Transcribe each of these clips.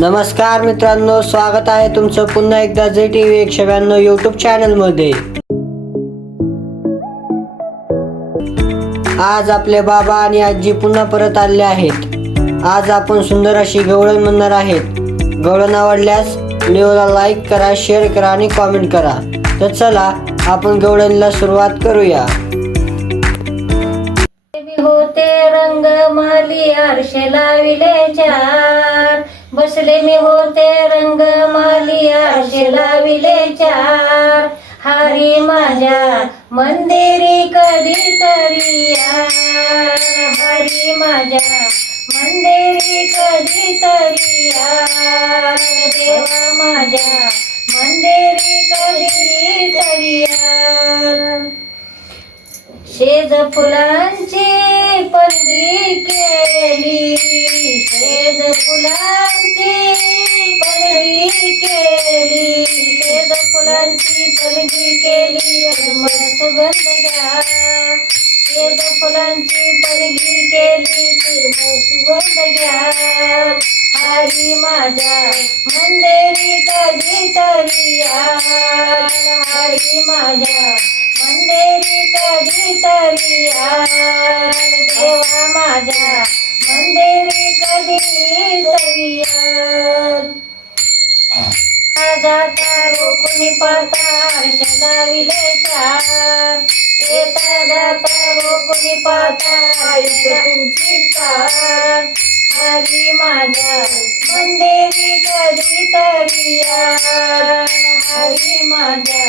नमस्कार मित्रांनो स्वागत आहे तुमचं पुन्हा एकदा जे टी व्ही एकशे ब्याण्णव यूट्यूब चॅनलमध्ये आज आपले बाबा आणि आजी पुन्हा परत आले आहेत. आज आपण सुंदर अशी गवळण म्हणणार आहेत. गवळण आवडल्यास व्हिडिओला लाईक करा शेअर करा आणि कॉमेंट करा. तर चला आपण गवळणला सुरुवात करूया. होते रंग माली आरशे लाविले चार. बसले मी होते रंग माली आरशे लाविले चार. हरी माझ्या मंदिरी कधीतरी यार. हरी माझ्या मंदिरी कधीतरी यार. देवा माझ्या मंदिरी कधीतरी यार. शेज फुलांची पलगी केली. शेज फुला फुलांची पलगी केली निर्मळ सुगंध घ्या. शेज फुलांची पलगी केली निर्मळ सुगंध घ्या. हरी माझ्या मंदिरी कधी तरी हरी माझ्या मंदिरी कधी तरी देवा माझ्या मंदिरी कधीतरी याल. जाता रोकुनी पाता हर्ष चार येता जाता रोकुनी पाता तुमची कार हरी माझ्या मंदिरी कधीतरी याल हरी माझ्या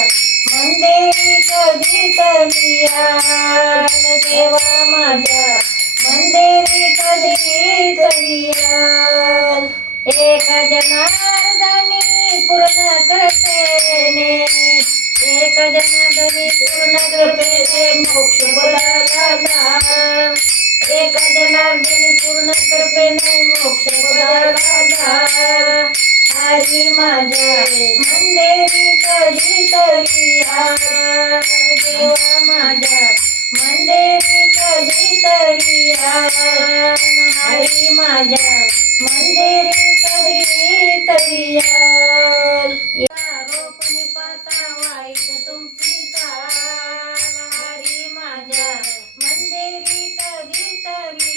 मंदिरी कधीतरी याल देवा माझ्या मंदिरी कधीतरी याल एक जनार्दनी पूर्ण कृपेने एक जनार्दनी पूर्ण कृपेने मोक्ष पदाला एक जनार्दनी पूर्ण कृपेने मोक्ष पदाला हरी माझ्या मंदिरी कधी तरी देवा माझ्या मंदिरी कधी तरी हरी माझ्या ಮಂದೇರಿ ತರಿ ತರಿ